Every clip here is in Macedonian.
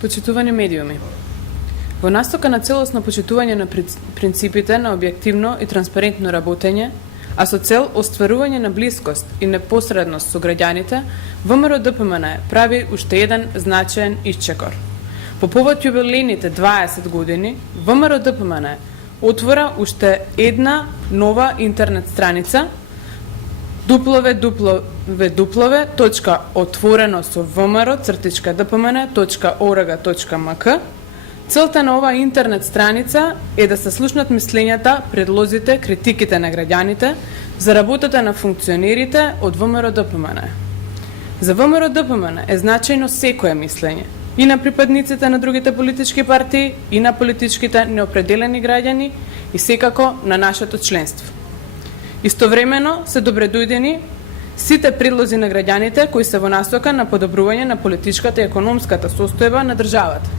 Почитувани медиуми. Во настока на целосно почитување на принципите на објективно и транспарентно работење, а со цел остварување на блискост и непосредност со граѓаните, ВМРО-ДПМН прави уште еден значаен исчекор. По повод јубилејните 20 години, ВМРО-ДПМН отвора уште една нова интернет страница www.otvorenosovmro-dpmn.org.mk. Целта на оваа интернет страница е да се слушнат мислењата, предлозите, критиките на граѓаните за работата на функционерите од ВМРО-ДПМН. За ВМРО-ДПМН е значајно секое мислење, и на припадниците на другите политички партии, и на политичките неопределени граѓани, и секако на нашето членство. Истовремено се добредојдени сите предлози на граѓаните кои се во насока на подобрување на политичката и економската состојба на државата.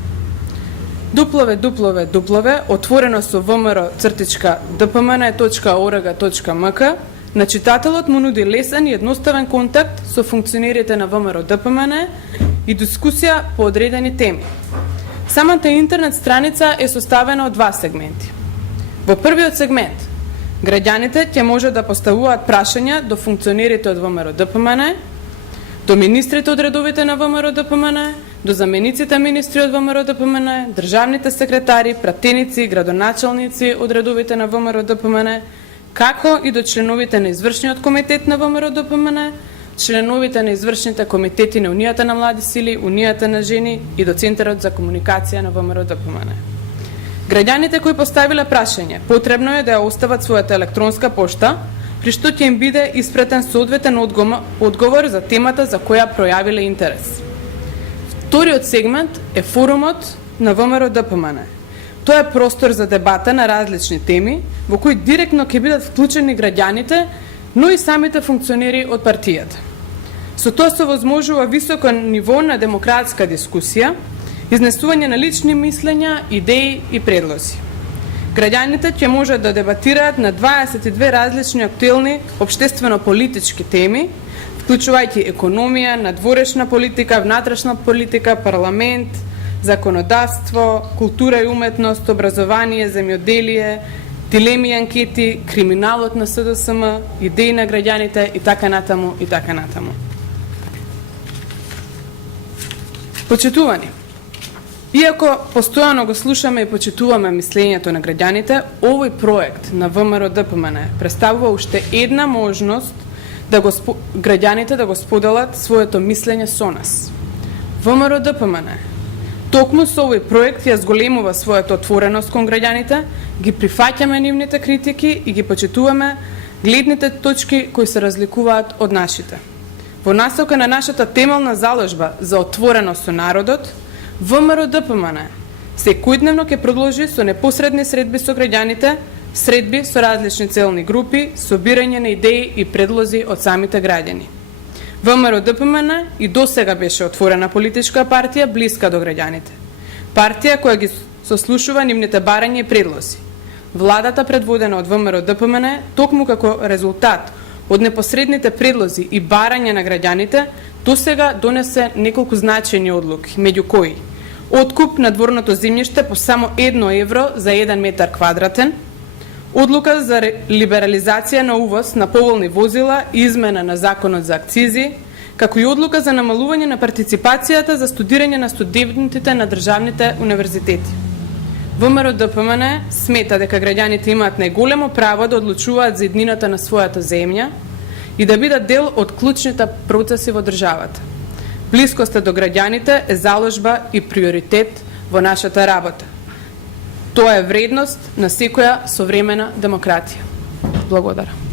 www.otvorenosovmro-dpmn.org.mk на читателот му нуди лесен и едноставен контакт со функционерите на ВМРО-ДПМН и дискусија по одредени теми. Самата интернет страница е составена од два сегменти. Во првиот сегмент, граѓаните ќе може да поставуваат прашања до функционерите од ВМРО-ДПМН, до министрите од редовите на ВМРО-ДПМН, до замениците министри од ВМРО-ДПМН, државните секретари, пратеници, градоначалници од редовите на ВМРО-ДПМН, како и до членовите на извршниот комитет на ВМРО-ДПМН, членовите на извршните комитети на Унијата на млади сили, Унијата на жени и до Центарот за комуникација на ВМРО-ДПМН. Граѓаните кои поставиле прашање, потребно е да ја остават својата електронска пошта, при што ќе им биде испратен соодветен одговор за темата за која пројавиле интерес. Вториот сегмент е форумот на ВМРО-ДПМН. Тоа е простор за дебата на различни теми, во кои директно ќе бидат вклучени граѓаните, но и самите функционери од партијата. Со тоа се возможува високо ниво на демократска дискусија, изнесување на лични мислења, идеи и предлози. Граѓаните ќе можат да дебатираат на 22 различни актуелни општествено-политички теми, вклучувајќи економија, надворешна политика, внатрешна политика, парламент, законодавство, култура и уметност, образование, земјоделие, дилеми и анкети, криминалот на СДСМ, идеи на граѓаните и така натаму и така натаму. Почитувани, иако постојано го слушаме и почитуваме мислењето на граѓаните, овој проект на ВМРО-ДПМН представува уште една можност да граѓаните да го споделат своето мислење со нас. ВМРО-ДПМН токму со овој проект ја зголемува својата отвореност кон граѓаните, ги прифаќаме нивните критики и ги почитуваме гледните точки кои се разликуваат од нашите. Во насока на нашата темелна заложба за отвореност со народот, ВМРО-ДПМН секојдневно ќе продолжи со непосредни средби со граѓаните, средби со различни целни групи, собирање на идеи и предлози од самите граѓани. ВМРО-ДПМН и досега беше отворена политичка партија блиска до граѓаните. Партија која ги сослушува нивните барања и предлози. Владата предводена од ВМРО-ДПМН, токму како резултат од непосредните предлози и барања на граѓаните, досега донесе неколку значајни одлуки, меѓу кои откуп на дворното земјиште по само 1 евро за 1 метар квадратен, одлука за либерализација на увоз на поволни возила и измена на законот за акцизи, како и одлука за намалување на партиципацијата за студирање на студентите на државните универзитети. ВМРО-ДПМН смета дека граѓаните имаат најголемо право да одлучуваат за иднината на својата земја и да бидат дел од клучните процеси во државата. Блискоста до граѓаните е заложба и приоритет во нашата работа. Тоа е вредност на секоја современа демократија. Благодарам.